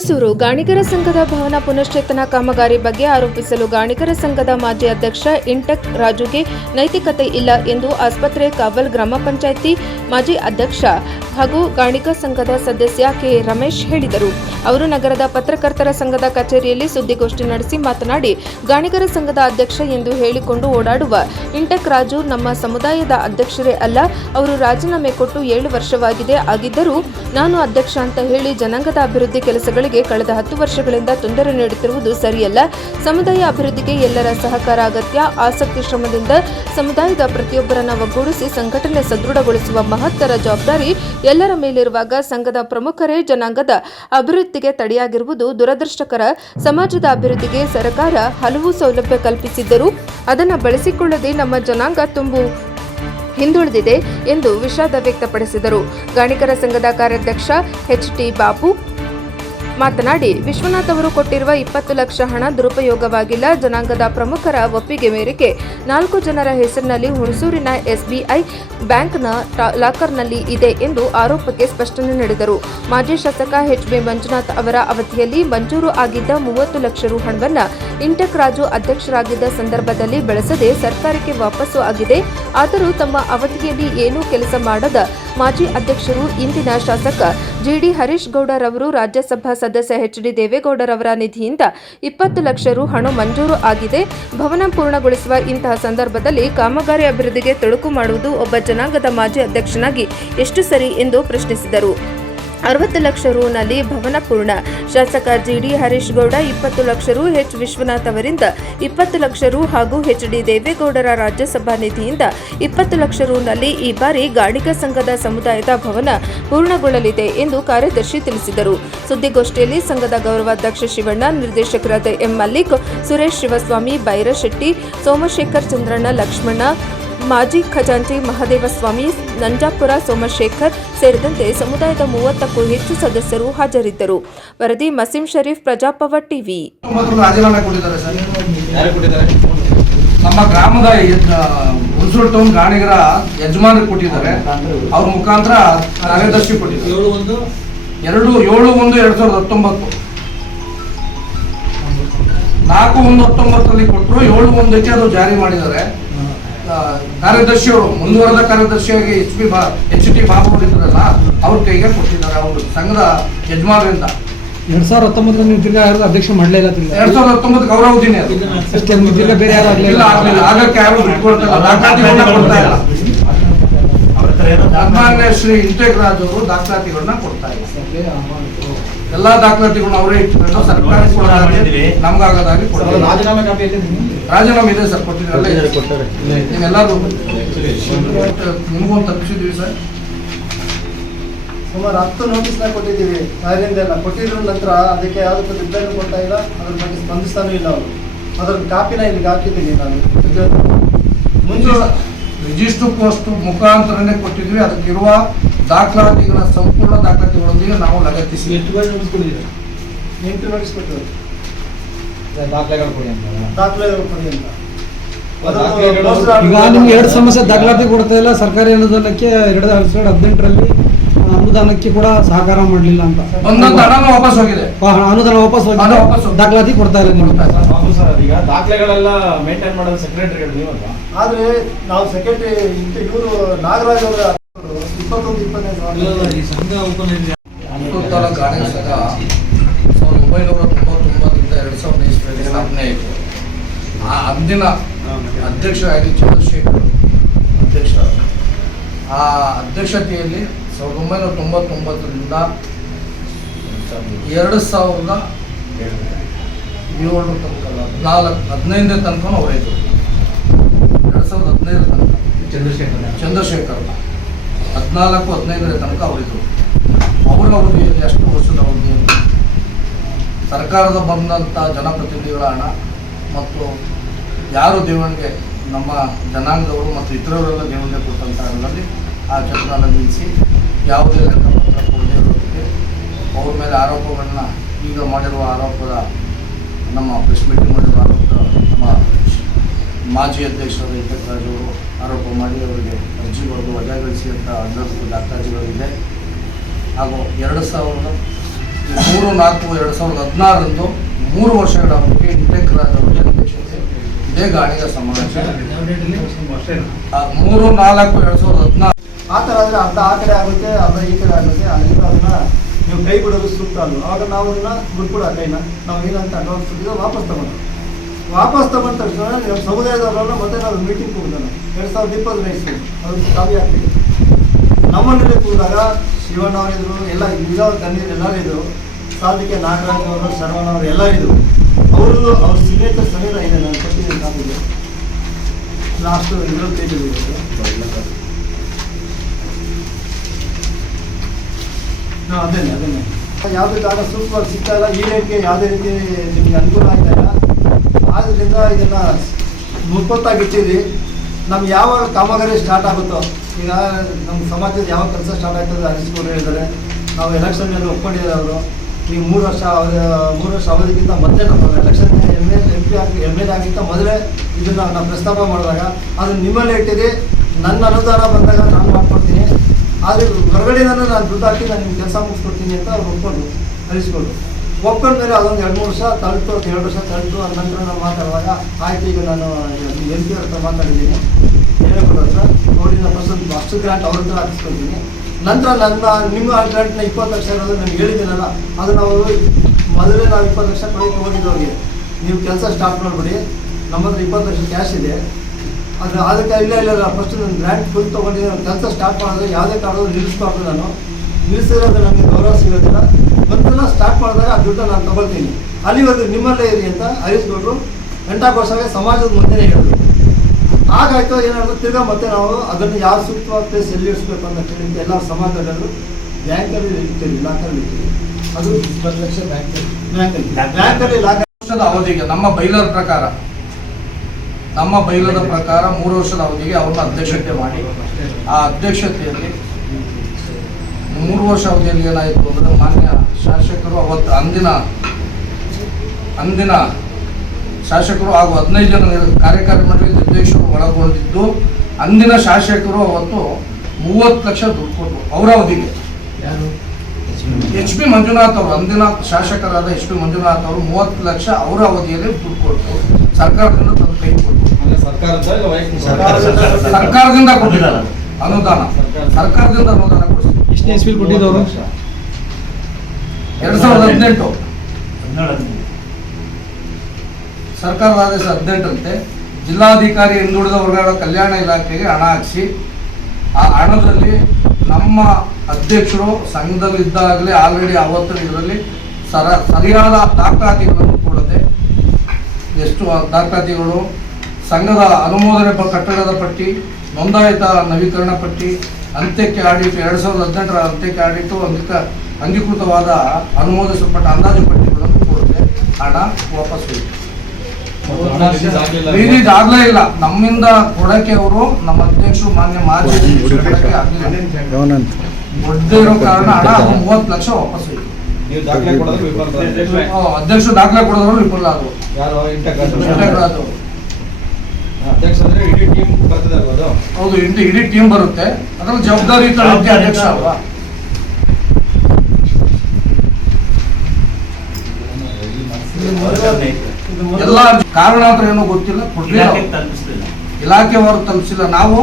ಹುಣಸೂರು ಗಾಣಿಗರ ಸಂಘದ ಭವನ ಪುನಶ್ಚೇತನ ಕಾಮಗಾರಿ ಬಗ್ಗೆ ಆರೋಪಿಸಲು ಗಾಣಿಗರ ಸಂಘದ ಮಾಜಿ ಅಧ್ಯಕ್ಷ ಇಂಟೆಕ್ ರಾಜುಗೆ ನೈತಿಕತೆ ಇಲ್ಲ ಎಂದು ಆಸ್ಪತ್ರೆ ಕಾವಲ್ ಗ್ರಾಮ ಪಂಚಾಯಿತಿ ಮಾಜಿ ಅಧ್ಯಕ್ಷ ಹಾಗೂ ಗಾಣಿಗ ಸಂಘದ ಸದಸ್ಯ ಕೆ ರಮೇಶ್ ಹೇಳಿದರು. ಅವರು ನಗರದ ಪತ್ರಕರ್ತರ ಸಂಘದ ಕಚೇರಿಯಲ್ಲಿ ಸುದ್ದಿಗೋಷ್ಠಿ ನಡೆಸಿ ಮಾತನಾಡಿ, ಗಾಣಿಗರ ಸಂಘದ ಅಧ್ಯಕ್ಷ ಎಂದು ಹೇಳಿಕೊಂಡು ಓಡಾಡುವ ಇಂಟೆಕ್ ರಾಜು ನಮ್ಮ ಸಮುದಾಯದ ಅಧ್ಯಕ್ಷರೇ ಅಲ್ಲ. ಅವರು ರಾಜೀನಾಮೆ ಕೊಟ್ಟು 7 ವರ್ಷವಾಗಿದೆ. ಆಗಿದ್ದರೂ ನಾನು ಅಧ್ಯಕ್ಷ ಅಂತ ಹೇಳಿ ಜನಾಂಗದ ಅಭಿವೃದ್ಧಿ ಕೆಲಸಗಳಿಗೆ ಕಳೆದ 10 ವರ್ಷಗಳಿಂದ ತೊಂದರೆ ನೀಡುತ್ತಿರುವುದು ಸರಿಯಲ್ಲ. ಸಮುದಾಯ ಅಭಿವೃದ್ಧಿಗೆ ಎಲ್ಲರ ಸಹಕಾರ ಅಗತ್ಯ. ಆಸಕ್ತಿ ಶ್ರಮದಿಂದ ಸಮುದಾಯದ ಪ್ರತಿಯೊಬ್ಬರನ್ನ ಒಗ್ಗೂಡಿಸಿ ಸಂಘಟನೆ ಸದೃಢಗೊಳಿಸುವ ಮಹತ್ತರ ಜವಾಬ್ದಾರಿ ಎಲ್ಲರ ಮೇಲಿರುವಾಗ ಸಂಘದ ಪ್ರಮುಖರೇ ಜನಾಂಗದ ಅಭಿವೃದ್ಧಿಗೆ ತಡೆಯಾಗಿರುವುದು ದುರದೃಷ್ಟಕರ. ಸಮಾಜದ ಅಭಿವೃದ್ಧಿಗೆ ಸರ್ಕಾರ ಹಲವು ಸೌಲಭ್ಯ ಕಲ್ಪಿಸಿದ್ದರೂ ಅದನ್ನು ಬಳಸಿಕೊಳ್ಳದೆ ನಮ್ಮ ಜನಾಂಗ ಹಿಂದುಳಿದಿದೆ ಎಂದು ವಿಷಾದ ವ್ಯಕ್ತಪಡಿಸಿದರು. ಗಾಣಿಗರ ಸಂಘದ ಕಾರ್ಯಾಧ್ಯಕ್ಷ ಎಚ್.ಟಿ. ಬಾಬು ಮಾತನಾಡಿ, ವಿಶ್ವನಾಥ್ ಅವರು ಕೊಟ್ಟಿರುವ 20 ಲಕ್ಷ ಹಣ ದುರುಪಯೋಗವಾಗಿಲ್ಲ. ಜನಾಂಗದ ಪ್ರಮುಖರ ಒಪ್ಪಿಗೆ ಮೇರೆಗೆ 4 ಜನರ ಹೆಸರಿನಲ್ಲಿ ಹುಣಸೂರಿನ ಎಸ್ಬಿಐ ಬ್ಯಾಂಕ್ನ ಲಾಕರ್ನಲ್ಲಿ ಇದೆ ಎಂದು ಆರೋಪಕ್ಕೆ ಸ್ಪಷ್ಟನೆ ನೀಡಿದರು. ಮಾಜಿ ಶಾಸಕ ಎಚ್.ಬಿ. ಮಂಜುನಾಥ್ ಅವರ ಅವಧಿಯಲ್ಲಿ ಮಂಜೂರು ಆಗಿದ್ದ 30 ಲಕ್ಷ ರು ಹಣವನ್ನು ಇಂಟೆಕ್ ರಾಜು ಅಧ್ಯಕ್ಷರಾಗಿದ್ದ ಸಂದರ್ಭದಲ್ಲಿ ಬಳಸದೆ ಸರ್ಕಾರಕ್ಕೆ ವಾಪಸ್ಸು ಆಗಿದೆ. ಆದರೂ ತಮ್ಮ ಅವಧಿಯಲ್ಲಿ ಏನೂ ಕೆಲಸ ಮಾಡದ ಮಾಜಿ ಅಧ್ಯಕ್ಷರು ಇಂದಿನ ಶಾಸಕ ಜಿಡಿ ಹರೀಶ್ ಗೌಡರವರು ರಾಜ್ಯಸಭಾ ಸದಸ್ಯ ಎಚ್.ಡಿ. ದೇವೇಗೌಡರವರ ನಿಧಿಯಿಂದ 20 ಲಕ್ಷ ರು ಹಣ ಮಂಜೂರು ಆಗಿದೆ. ಭವನ ಪೂರ್ಣಗೊಳಿಸುವ ಇಂತಹ ಸಂದರ್ಭದಲ್ಲಿ ಕಾಮಗಾರಿ ಅಭಿವೃದ್ಧಿಗೆ ತೊಡಕು ಮಾಡುವುದು ಒಬ್ಬ ಜನಾಂಗದ ಮಾಜಿ ಅಧ್ಯಕ್ಷನಾಗಿ ಎಷ್ಟು ಸರಿ ಎಂದು ಪ್ರಶ್ನಿಸಿದರು. 60 ಲಕ್ಷ ರುನಲ್ಲಿ ಭವನ ಪೂರ್ಣ. ಶಾಸಕ ಜಿಡಿ ಹರೀಶ್ ಗೌಡ 20 ಲಕ್ಷ ರು, ಎಚ್. ವಿಶ್ವನಾಥ್ ಅವರಿಂದ 20 ಲಕ್ಷ ರು ಹಾಗೂ ಎಚ್.ಡಿ. ದೇವೇಗೌಡರ ರಾಜ್ಯಸಭಾ ನಿಧಿಯಿಂದ 20 ಲಕ್ಷ ರುನಲ್ಲಿ ಈ ಬಾರಿ ಗಾಣಿಗ ಸಂಘದ ಸಮುದಾಯದ ಭವನ ಪೂರ್ಣಗೊಳ್ಳಲಿದೆ ಎಂದು ಕಾರ್ಯದರ್ಶಿ ತಿಳಿಸಿದರು. ಸುದ್ದಿಗೋಷ್ಠಿಯಲ್ಲಿ ಸಂಘದ ಗೌರವಾಧ್ಯಕ್ಷ ಶಿವಣ್ಣ, ನಿರ್ದೇಶಕರಾದ ಎಂ. ಮಲ್ಲಿಕ್, ಸುರೇಶ್ ಶಿವಸ್ವಾಮಿ, ಬೈರಶೆಟ್ಟಿ, ಸೋಮಶೇಖರ್, ಚಂದ್ರಣ್ಣ, ಲಕ್ಷ್ಮಣ, ಮಾಜಿ ಖಜಾಂಚಿ ಮಹದೇವಸ್ವಾಮಿ, ನಂಜಾಪುರ ಸೋಮಶೇಖರ್ ಸೇರಿದಂತೆ ಸಮುದಾಯದ 30ಕ್ಕೂ ಹೆಚ್ಚು ಸದಸ್ಯರು ಹಾಜರಿದ್ದರು. ವರದಿ ಮಸೀಂ ಶರೀಫ್, ಪ್ರಜಾಪವರ್ ಟಿವಿ. ರಾಜೀನಾಮೆ ಕೊಟ್ಟಿದ್ದಾರೆ ಸರ್. ನಮ್ಮ ಗ್ರಾಮದ ಹುಣಸೂರು ಟೌನ್ ಗಾಣಿಗರ ಯಜಮಾನರು ಕೊಟ್ಟಿದ್ದಾರೆ. ಅವ್ರ ಮುಖಾಂತರ ಕಾರ್ಯದರ್ಶಿ ಕೊಟ್ಟಿದ್ದಾರೆ. 7/1/2019 4/1/19 ಕೊಟ್ಟರು. 7/1ಕ್ಕೆ ಅದು ಜಾರಿ ಮಾಡಿದ್ದಾರೆ. ಕಾರ್ಯದರ್ಶಿಯವರು ಮುಂದುವರೆದ ಕಾರ್ಯದರ್ಶಿಯಾಗಿ ಎಚ್.ಟಿ. ಬಾಬು ಇದ್ದಾರಲ್ಲ, ಅವ್ರ ಕೈಗೆ ಕೊಟ್ಟಿದ್ದಾರೆ. ಅವರು ಸಂಘದ ಯಜಮಾನರಿಂದ 2019 ನೀವು ತಿರ್ಗಾ ಯಾರು ಅಧ್ಯಕ್ಷ ಮಾಡಲೇ ಇಲ್ಲ. 2019 ಅವರ ಅವಧಿನೇ ಅದು. ಬೇರೆ ಯಾರು ಆಗಲಿಲ್ಲ. ಆಗಕ್ಕೆ ಯಾರು ಬಿಟ್ಕೊಳ್ತಾರೆ, ದಾಖಲಾತಿಗಳನ್ನ ಕೊಡ್ತಾ ಇಲ್ಲ. ಸನ್ಮಾನ್ಯ ಶ್ರೀ ಇಂಟೆಕ್ ರಾಜ್ ಅವರು ದಾಖಲಾತಿಗಳನ್ನ ಕೊಡ್ತಾ ಇಲ್ಲ. ಎಲ್ಲಾ ದಾಖಲಾತಿಗಳನ್ನ ಅವರೇ ಇಟ್ಕೊಂಡು ಸರ್ಕಾರಕ್ಕೆ ಕೊಡೋದಾಗಿ ನಮ್ಗಾಗೋದಾಗಿ ಕೊಡ್ತಾರೆ. ರಾಜೀನಾಮೆ ಇದೆ ಸರ್, ಕೊಟ್ಟಿದ್ರಲ್ಲ. ನೀವೆಲ್ಲರೂ ನಿಮಗೊಂದು ತಪ್ಪಿಸಿದ್ವಿ ಸರ್. ಸುಮಾರು 10 ನೋಟಿಸ್ನ ಕೊಟ್ಟಿದ್ದೀವಿ. ಅದರಿಂದ ಕೊಟ್ಟಿದ್ರ ನಂತರ ಅದಕ್ಕೆ ಯಾವುದಕ್ಕೂ ನಿರ್ಧಾರ ಕೊಡ್ತಾ ಇಲ್ಲ. ಅದ್ರ ಬಗ್ಗೆ ಸ್ಪಂದಿಸ್ತಾನೂ ಇಲ್ಲ. ಅವರು ಅದರ ಕಾಪಿನ ಇಲ್ಲಿಗೆ ಹಾಕಿದ್ದೀನಿ ನಾನು. ಮುಂದೆ ರಿಜಿಸ್ಟರ್ ಪೋಸ್ಟ್ ಮುಖಾಂತರನೇ ಕೊಟ್ಟಿದ್ವಿ. ಅದಕ್ಕಿರುವ ದಾಖಲಾತಿಗಳ ಸಂಪೂರ್ಣ ದಾಖಲಾತಿಗಳೊಂದಿಗೆ ನಾವು ಲಗತ್ತಿಸಿ 8 ನೋಟಿಸ್ ಕೊಟ್ಟಿದ್ದೀವಿ. 8 ನೋಟಿಸ್ ಕೊಟ್ಟಿದ್ದೀವಿ. ದಾಖಲೆಗಳು ಕೊಡಿ ಅಂತ. ಈಗ ನಿಮ್ಗೆ 2 ಸಮಸ್ಯೆ ದಾಖಲಾತಿ ಕೊಡ್ತಾ ಇಲ್ಲ. ಸರ್ಕಾರಿ ಅನುದಾನಕ್ಕೆ 2018ರಲ್ಲಿ ಅನುದಾನಕ್ಕೆ ಕೂಡ ಸಹಕಾರ ಮಾಡಲಿಲ್ಲ ಅಂತ ವಾಪಸ್ ಹೋಗಿದೆ. ಅನುದಾನ ವಾಪಸ್ ಹೋಗಿದೆ, ದಾಖಲಾತಿ ಕೊಡ್ತಾ ಇಲ್ಲ ನಿಮ್ಗೆ. ಈಗ ದಾಖಲೆಗಳೆಲ್ಲ ಮೇಂಟೈನ್ ಮಾಡೋದು ಸೆಕ್ರೆಟರಿಗಳು ನೀವಲ್ವಾ? ಆದ್ರೆ ನಾವು ಸೆಕ್ರೆಟರಿ ಇವರು ನಾಗರಾಜ್ ಅವರ 21-25 ಸಂಘ ಗಾಣಿಗ ಸಂಘ 1999ರಿಂದ 2000 ಸ್ಥಾಪನೆ ಆಯಿತು. ಆ ಅಂದಿನ ಅಧ್ಯಕ್ಷರಾಗಿ ಚಂದ್ರಶೇಖರ್ ಅಧ್ಯಕ್ಷ. ಆ ಅಧ್ಯಕ್ಷತೆಯಲ್ಲಿ 1999ರಿಂದ 2007 ತನಕ 15 ತನಕ ಅವರೈತು. 2015 ತನಕ ಚಂದ್ರಶೇಖರ್ 14-15 ತನಕ ಅವರಿದ್ರು. ಅವರ ಅವಧಿಯಲ್ಲಿ ಅಷ್ಟು ವರ್ಷದ ಅವಧಿಯಲ್ಲಿ ಸರ್ಕಾರದ ಬಂದಂಥ ಜನಪ್ರತಿನಿಧಿಗಳ ಹಣ ಮತ್ತು ಯಾರು ದೇವಣಿಗೆ ನಮ್ಮ ಜನಾಂಗದವರು ಮತ್ತು ಇತರರೆಲ್ಲ ದೇವಣಿಗೆ ಕೊಟ್ಟಂಥ ಹಣದಲ್ಲಿ ಆ ಕೆಲಸನ ನಿಲ್ಲಿಸಿ ಯಾವುದೇ ಲೆಕ್ಕಪತ್ರ ಕೊಡದೇ ಇರೋದಕ್ಕೆ ಅವ್ರ ಮೇಲೆ ಆರೋಪಗಳನ್ನ ಈಗ ಮಾಡಿರುವ ಆರೋಪದ ನಮ್ಮ ಪ್ರೆಸ್ ಮೀಟಿಂಗ್ ಮಾಡಿರುವ ಆರೋಪದ ನಮ್ಮ ಮಾಜಿ ಅಧ್ಯಕ್ಷರಾದ ಇಂಟೆಕ್ ರಾಜ್ ಅವರು ಆರೋಪ ಮಾಡಿ ಅವರಿಗೆ ಅರ್ಜಿ ಬರೆದು ವಜಾಗೊಳಿಸಿ ಅಂತ 11 ದಾಖಲಾತಿಗಳಿದೆ. ಹಾಗೂ 2000 3/4/2016 3 ವರ್ಷಗಳ ಅವಧಿಗೆ ಇಂಟೆಕ್ ರಾಜ್ ಅವರಿಗೆ ಅಧ್ಯಕ್ಷತೆ ಇದೇ ಗಾಣಿಗ ಸಮಾಜ 3/4/2016 ಆ ಥರ ಆದರೆ ಅರ್ಧ ಆ ಕಡೆ ಆಗುತ್ತೆ, ಅರ್ಧ ಈ ಕಡೆ ಆಗುತ್ತೆ. ಅದರಿಂದ ಅದನ್ನ ನೀವು ಕೈ ಬಿಡೋದು ಸೂಕ್ತ ಅಲ್ಲ. ಆವಾಗ ನಾವು ಅದನ್ನ ಬಿಟ್ಬಿಡೋ ಕೈನ ನಾವು ಏನಂತ ಅಡ್ವಾನ್ಸ್ ಕೊಟ್ಟಿದ್ದೋ ವಾಪಸ್ ತಗೊಂಡು ತಗೊಂಡ ತಕ್ಷಣ ನಮ್ಮ ಸಮುದಾಯದವರನ್ನ ಮತ್ತೆ ನಾವು ಮೀಟಿಂಗ್ ಕೂಡಿದೋಣ 2025 ಅವ್ರು ಕಾವಿ ಆಗ್ತೀವಿ. ನಮ್ಮನೇಲೆ ಕೂಡಿದಾಗ ಶಿವಣ್ಣ ಅವರಿದ್ರು, ಎಲ್ಲ ಇರೋ ಗಣ್ಯರು ಎಲ್ಲರೂ ಇದ್ರು, ಸಾಧಿಕೆ ನಾಗರಾಜ್ ಅವರು, ಶರವಣ ಅವರು ಎಲ್ಲರೂ ಇದ್ರು. ಅವ್ರ ಸಿಗ್ನೇಚರ್ ಸಮೇತ ಇದೆ, ನಾನು ಕೊಟ್ಟಿದ್ದೀನಿ ಕಾಪಿಗೆ. ಲಾಸ್ಟ್ 20 ಪೇಜ್ ಅದನ್ನೇ ಯಾವುದೇ ಜಾಗ ಸೂಕ್ತವಾಗಿ ಸಿಗ್ತಾ ಇಲ್ಲ. ಈ ರೇಟ್ಗೆ ಯಾವುದೇ ರೀತಿ ನಿಮ್ಗೆ ಅನುಕೂಲ ಆಗ್ತಾ ಇಲ್ಲ. ಆದ್ದರಿಂದ ಇದನ್ನ ಮುಪ್ಪತ್ತಾಗಿಟ್ಟಿರಿ. ನಮ್ಗೆ ಯಾವಾಗ ಕಾಮಗಾರಿ ಸ್ಟಾರ್ಟ್ ಆಗುತ್ತೋ, ಈಗ ನಮ್ಮ ಸಮಾಜದ ಯಾವ ಕೆಲಸ ಸ್ಟಾರ್ಟ್ ಆಗ್ತದೆ ಅನಿಸ್ಕೊಂಡು ಹೇಳಿದ್ದಾರೆ. ನಾವು ಎಲೆಕ್ಷನ್ನಲ್ಲಿ ಒಪ್ಕೊಂಡಿದ್ದಾರೆ ಅವರು. ಈ 3 ವರ್ಷ ಅವಧಿಗಿಂತ ಮೊದಲೇ ನಾವು ಎಲೆಕ್ಷನ್ ಎಮ್ ಎಲ್ ಆಗಿಂತ ಮೊದಲೇ ಇದನ್ನು ನಾವು ಪ್ರಸ್ತಾಪ ಮಾಡಿದಾಗ ಅದನ್ನು ನಿಮ್ಮಲ್ಲೇ ಇಟ್ಟಿರಿ. ನನ್ನ ಅನುದಾನ ಬಂದಾಗ ನಾನು ಮಾಡ್ಕೊಡ್ತೀನಿ, ಆದರೆ ಹೊರಗಡೆಯಿಂದ ನಾನು ದುಡ್ಡು ಹಾಕಿ ನಾನು ನಿಮ್ಗೆ ಕೆಲಸ ಮುಗಿಸ್ಕೊಡ್ತೀನಿ ಅಂತ ಅವ್ರು ಒಪ್ಕೊಂಡ್ಮೇಲೆ ಅದೊಂದು 2-3 ವರ್ಷ ತಳ್ತು, 2 ವರ್ಷ ತಳ್ತು. ಅದ ನಂತರ ನಾವು ಮಾತಾಡುವಾಗ ಆಯ್ತು, ಈಗ ನಾನು MP ಹತ್ರ ಮಾತಾಡಿದ್ದೀನಿ, ಏನೇಗೌಡ ಹತ್ರ ನೋಡಿ, ನಾನು ಫಸ್ಟ್ ಅಷ್ಟು ಗ್ರಾಂಟ್ ಅವ್ರ ಹತ್ರ ಹಾಕಿಸ್ಕೊಳ್ತೀನಿ. ನಂತರ ನಿಮ್ಮ ಗ್ರಾಂಟ್ನ 20 ಲಕ್ಷ ಇರೋದು ನನಗೆ ಹೇಳಿದ್ದೀನಲ್ಲ, ಅದು ನಾವು ಮೊದಲೇ ನಾವು 20 ಲಕ್ಷ ಕೊಡೋಕ್ಕೆ ಹೋಗಿದ್ದವ್ರಿಗೆ, ನೀವು ಕೆಲಸ ಸ್ಟಾರ್ಟ್ ಮಾಡಿಬಿಡಿ, ನಮ್ಮ ಹತ್ರ 20 ಲಕ್ಷ ಕ್ಯಾಶ್ ಇದೆ, ಅದಕ್ಕೆ ಇಲ್ಲ ಫಸ್ಟ್ ನಾನು ಗ್ರ್ಯಾಂಟ್ ಫುಲ್ ತೊಗೊಂಡಿದ್ದೀನಿ, ಕೆಲಸ ಸ್ಟಾರ್ಟ್ ಮಾಡಿದ್ರೆ ಯಾವುದೇ ಕಾರಣದಲ್ಲಿ ನಿಲ್ಲಿಸ್ಬಾರ್ದು. ನಾನು ನಿಲ್ಲಿಸಿರೋದು ನನಗೆ ಗೌರವ ಸಿಗೋದಿಲ್ಲ. ಒಂದ್ಸಲ ಸ್ಟಾರ್ಟ್ ಮಾಡಿದಾಗ ಆ ದುಡ್ಡು ನಾನು ತೊಗೊಳ್ತೀನಿ, ಅಲ್ಲಿವರೆಗೂ ನಿಮ್ಮಲ್ಲೇ ಇರಿ ಅಂತ ಹರಿಸ್ಕೊಟ್ರು. ಗಂಟಾಘೋಷವಾಗಿ ಸಮಾಜದ ಮುಂದೆನೇ ಹೇಳಿದ್ರು. ಹಾಗಾಯ್ತು, ಏನಾದ್ರು ತಿರ್ಗಾ ಮತ್ತೆ ನಾವು ಅದನ್ನು ಯಾವ ಸೂಕ್ತವಾದ ಪ್ಲೇಸ್ ಎಲ್ಲಿ ಇಡಿಸ್ಬೇಕು ಅಂತ ಕೇಳಿ ಎಲ್ಲ ಸಮಾಜದಲ್ಲೂ ಬ್ಯಾಂಕಲ್ಲಿ ಇಡ್ತೀವಿ, ಲಾಕಲ್ಲಿ ಇಡ್ತೀವಿ. ಅದು 20 ಲಕ್ಷ ಬ್ಯಾಂಕಲ್ಲಿ ವರ್ಷದ ಅವಧಿಗೆ ನಮ್ಮ ಬೈಲದ ಪ್ರಕಾರ 3 ವರ್ಷದ ಅವಧಿಗೆ ಅವ್ರನ್ನ ಅಧ್ಯಕ್ಷತೆ ಮಾಡಿ, ಆ ಅಧ್ಯಕ್ಷತೆಯಲ್ಲಿ 3 ವರ್ಷ ಅವಧಿಯಲ್ಲಿ ಏನಾಯಿತು ಅಂದರೆ ಮಾನ್ಯ ಶಾಸಕರು ಅವತ್ತು ಅಂದಿನ ಶಾಸಕರು ಹಾಗೂ 15 ಜನ ಕಾರ್ಯಕಾರಿ ಮಂಡಳಿ ನಿರ್ದೇಶಕರು ಒಳಗೊಂಡಿದ್ದು, ಅಂದಿನ ಶಾಸಕರು ಅವತ್ತು 30 ಲಕ್ಷ ದುಡ್ಡು ಕೊಟ್ಟರು ಅವರ ಅವಧಿಗೆ. HP ಮಂಜುನಾಥ್ ಅವರು, ಅಂದಿನ ಶಾಸಕರಾದ HP ಮಂಜುನಾಥ್ ಅವರು 30 ಲಕ್ಷ ಅವರ ಅವಧಿಯಲ್ಲಿ ದುಡ್ಡು ಕೊಟ್ಟು ಸರ್ಕಾರದಿಂದ ತಂದು ಕೈ ಕೊಟ್ಟರು. ಸರ್ಕಾರದಿಂದ ಕೊಟ್ಟಿದ್ದಾರೆ ಅನುದಾನ, ಸರ್ಕಾರದಿಂದ ಅನುದಾನ ಕೊಡಿಸಿ. ಎಷ್ಟು ಇಸ್ವಿಲ್ ಕೊಟ್ಟಿದ್ದವರು? 2018 ಸರ್ಕಾರದ ಆದೇಶ 18 ಜಿಲ್ಲಾಧಿಕಾರಿ ಹಿಂದುಳಿದ ವರ್ಗಗಳ ಕಲ್ಯಾಣ ಇಲಾಖೆಗೆ ಹಣ ಹಾಕಿಸಿ, ಆ ಹಣದಲ್ಲಿ ನಮ್ಮ ಅಧ್ಯಕ್ಷರು ಸಂಘದಲ್ಲಿದ್ದಾಗಲೇ ಆಲ್ರೆಡಿ ಅವತ್ತು ಇದರಲ್ಲಿ ಸರಿಯಾದ ದಾಖಲಾತಿಗಳನ್ನು ಕೊಡದೆ, ಎಷ್ಟು ದಾಖಲಾತಿಗಳು, ಸಂಘದ ಅನುಮೋದನೆ ಕಟ್ಟಡದ ಪಟ್ಟಿ, ನೋಂದಾಯಿತ ನವೀಕರಣ ಪಟ್ಟಿ, ಅಂತ್ಯಕ್ಕೆ ಆಡಿಟ್ 2018 ಅಂತ್ಯಕ್ಕೆ ಆಡಿಟು ಅಂಗೀಕೃತವಾದ ಅನುಮೋದಿಸಲ್ಪಟ್ಟ ಅಂದಾಜು ಪಟ್ಟಿಗಳನ್ನು ಕೊಡದೆ ಹಣ ವಾಪಸ್ ಹೋಯಿತು. ರಿಲೀಸ್ ಆಗಲೇ ಇಲ್ಲ. ನಮ್ಮಿಂದ ಕೊಡಕ್ಕೆ ಅವರು ನಮ್ಮ ಅಧ್ಯಕ್ಷರು ಮಾನ್ಯ ಮಾಜಿ ಒಡ್ದೇ ಇರೋ ಕಾರಣ ಹಣ 30 ಲಕ್ಷ ವಾಪಸ್ ಹೋಯಿತು. ಅಧ್ಯಕ್ಷರು ದಾಖಲೆ ಕೊಡೋದ್ರು ವಿಫಲ ಆದವು. ಹೌದು, ಇಡೀ ಟೀಮ್ ಬರುತ್ತೆ, ಅದ್ರಲ್ಲಿ ಜವಾಬ್ದಾರಿ ಅಧ್ಯಕ್ಷ ಅಲ್ವಾ. ಎಲ್ಲ ಕಾರಣಾಂತರ ಏನೋ ಗೊತ್ತಿಲ್ಲ, ಕೊಡ್ಲಿಲ್ಲ, ಇಲಾಖೆಯವರು ತಲುಪಿಸಿಲ್ಲ. ನಾವು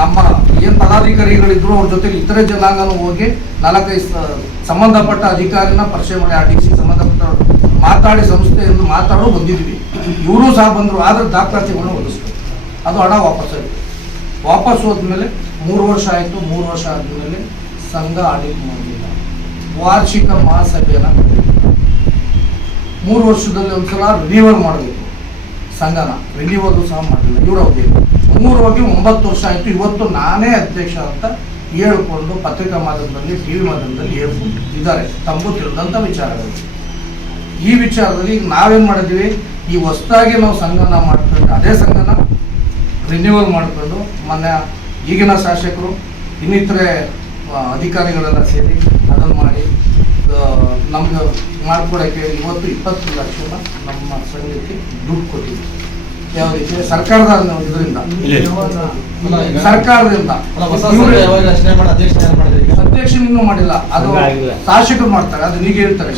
ನಮ್ಮ ಏನ್ ಪದಾಧಿಕಾರಿಗಳಿದ್ರು ಅವ್ರ ಜೊತೆಗೆ ಇತರೆ ಜನಾಂಗನೂ ಹೋಗಿ 4-5 ಸಂಬಂಧಪಟ್ಟ ಅಧಿಕಾರಿನ ಪರಿಚಯ ಮಾಡಿ RDC ಸಂಬಂಧಪಟ್ಟ ಮಾತಾಡಿ ಸಂಸ್ಥೆಯನ್ನು ಮಾತಾಡೋ ಬಂದಿದ್ವಿ. ಇವರು ಸಹ ಬಂದರು, ಆದ್ರೆ ದಾಖಲಾತಿಗಳನ್ನ ಒದಗಿಸ್ತಾರೆ. ಅದು ಹಣ ವಾಪಸ್ ಆಯಿತು. ವಾಪಸ್ ಹೋದ್ಮೇಲೆ 3 ವರ್ಷ ಆಯಿತು. 3 ವರ್ಷ ಆದಮೇಲೆ ಸಂಘ ಆಡಿಟ್ ಮಾಡಲಿಲ್ಲ, ವಾರ್ಷಿಕ ಮಹಾಸಭೆಯನ್ನು 3 ವರ್ಷದಲ್ಲಿ ಒಂದ್ಸಲ ರಿನ್ಯೂವಲ್ ಮಾಡಬೇಕು ಸಂಘನ, ರಿನ್ಯೂವಲ್ ಸಹ ಮಾಡಲಿಲ್ಲ ಇವ್ರ ಅವಧಿಯಲ್ಲಿ. 3 ಹೋಗಿ 9 ವರ್ಷ ಆಯಿತು. ಇವತ್ತು ನಾನೇ ಅಧ್ಯಕ್ಷ ಅಂತ ಹೇಳಿಕೊಂಡು ಪತ್ರಿಕಾ ಮಾಧ್ಯಮದಲ್ಲಿ, TV ಮಾಧ್ಯಮದಲ್ಲಿ ಹೇಳ್ಕೊಂಡು ಇದ್ದಾರೆ, ತಮಗೂ ತಿಳಿದಂಥ ವಿಚಾರಗಳು. ಈ ವಿಚಾರದಲ್ಲಿ ಈಗ ನಾವೇನು ಮಾಡಿದ್ವಿ, ಈ ಹೊಸದಾಗಿ ನಾವು ಸಂಘನ ಮಾಡ್ಕೊಂಡು ಅದೇ ಸಂಘನ ರಿನ್ಯೂವಲ್ ಮಾಡಿಕೊಂಡು ಮೊನ್ನೆ ಈಗಿನ ಶಾಸಕರು ಇನ್ನಿತರೆ ಅಧಿಕಾರಿಗಳೆಲ್ಲ ಸೇರಿ ಅದನ್ನು ಮಾಡಿ ನಮ್ಗೆ ಮಾಡ್ಕೊಡೋಕ್ಕೆ ಇವತ್ತು 20 ಲಕ್ಷ ನಮ್ಮ ಸಂಘಕ್ಕೆ ದುಡ್ಡು ಕೊಟ್ಟಿದ್ವಿ. ಯಾವ ರೀತಿ ಸರ್ಕಾರದ ಇದರಿಂದ ಸರ್ಕಾರದಿಂದ ಅಧ್ಯಕ್ಷನ ಇನ್ನೂ ಮಾಡಿಲ್ಲ, ಅದು ಶಾಸಕರು ಮಾಡ್ತಾರೆ, ಅದು ನೀಗ ಹೇಳ್ತಾರೆ.